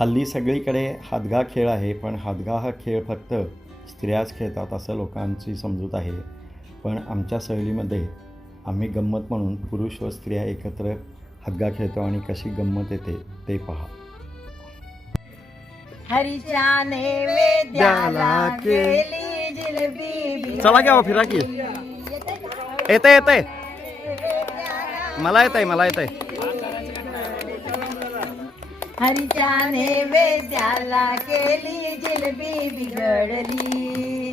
हल्ली सगळीकडे हादगा खेळ आहे पण हादगा हा खेळ फक्त स्त्रियाच खेळतात असं लोकांची समजूत आहे. पण आमच्या सहलीमध्ये आम्ही गंमत म्हणून पुरुष व स्त्रिया एकत्र हादगा खेळतो आणि कशी गंमत येते ते पहा. हरीच्या नैवेद्याला केली जिलबी चला घ्या फिरा की. येते येते मला येत आहे मला येत आहे हरीच्या नैवेद्याला केली जिलबी बिघडली.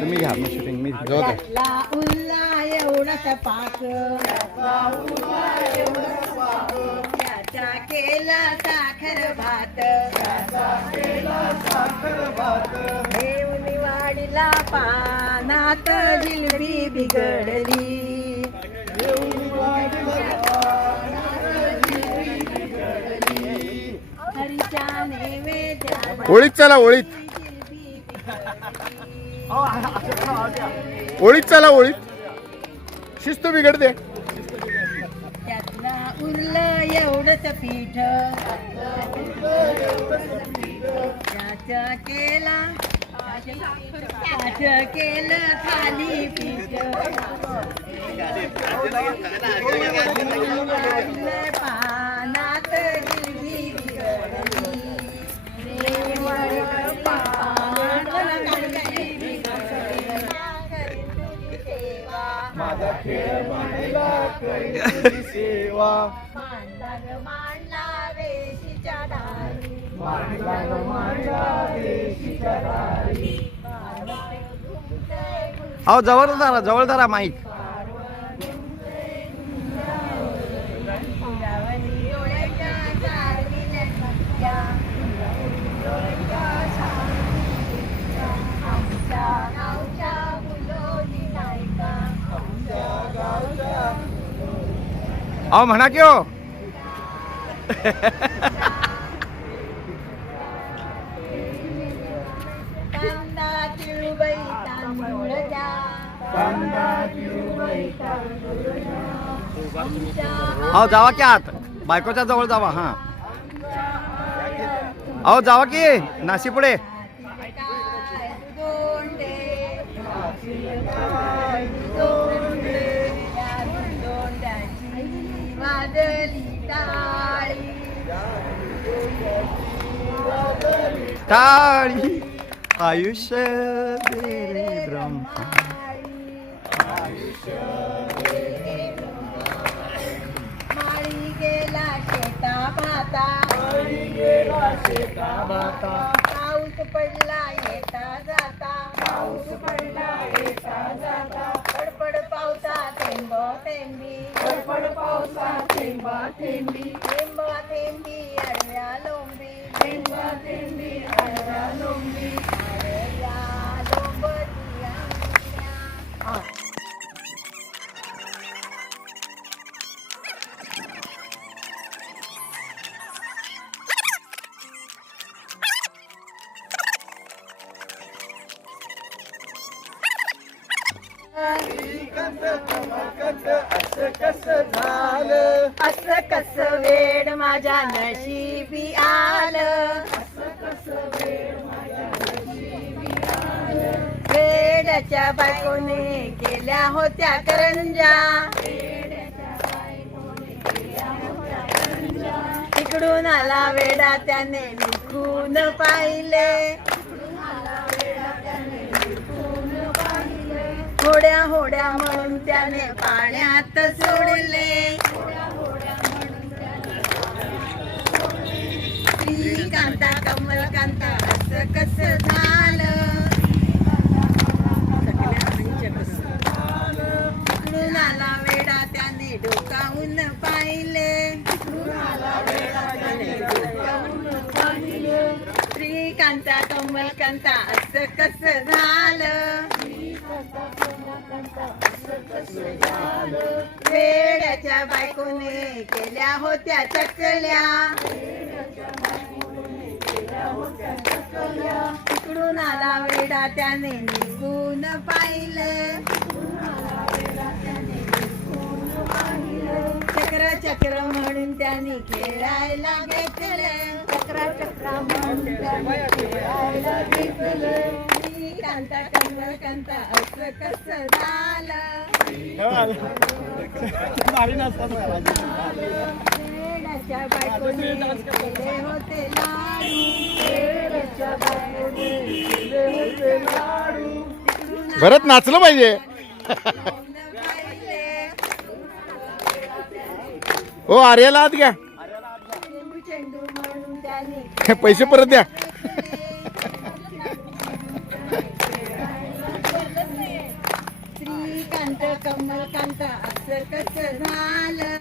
तुम्ही घ्या मी शूटिंग मी जाऊ दे. त्यातला उल्ला एवढाच पाक. त्याच्या केला साखर भात. घेऊन वाडीला पानात जिलबी बिघडली. ओळीत चला ओळीत. ओळीत चला ओळीत. शिस्त बिघडते त्यातला उरलं एवढंच पीठ. त्याचा केला त्याचं केलं थाली पीठ पानात जिलबी बिघडली. रेवळ सेवा मांडला मांडला वेशीच्या दारी अहो जवळ धरा जवळ धरा माईक अहो म्हणा की हो. हो जावा की आत. बायकोच्या जवळ जावा हा. अहो जावा की नाशी पुढे टाळी आयुष्य दे रे ब्रह्मा. आयुष्य भाता पाऊस पडला येता जाता। पाऊस पडला येता जाता. पडपड पावसा थेंब थेंबी। पडपड पावसा थेंब थेंबी. थेंब थेंबी अडव्या लोंबी। थेंब थेंबी अडव्या लोंबी. असं कस वेड माझ्या नशिबी आलं? वेड्याच्या बायकोने केल्या होत्या करंजा. तिकडून आला वेडा त्याने निघून पाहिले. होड्या म्हणून त्याने पाण्यात सोडले. श्रीकांता कमलकांता असं कस झालं? तिकडून वेडा त्याने डोकावून पाहिले. श्रीकांता कमलकांता असं कस झालं? वेड्याच्या बायकोने केल्या होत्या चकल्या. तिकडून आला वेडा त्याने निघून पाहिलं. चक्र चक्र त्याने खेळायला घेतले. चक्र चक्र म्हणून त्याने खेळायला घेतले. कांता कमल कांता असं कसं झालं? बायकोने होते लाडू. भरत नाचलं पाहिजे. हो आर्याला आत घ्या. पैसे परत द्या. कमल कांता असं कसं झालं.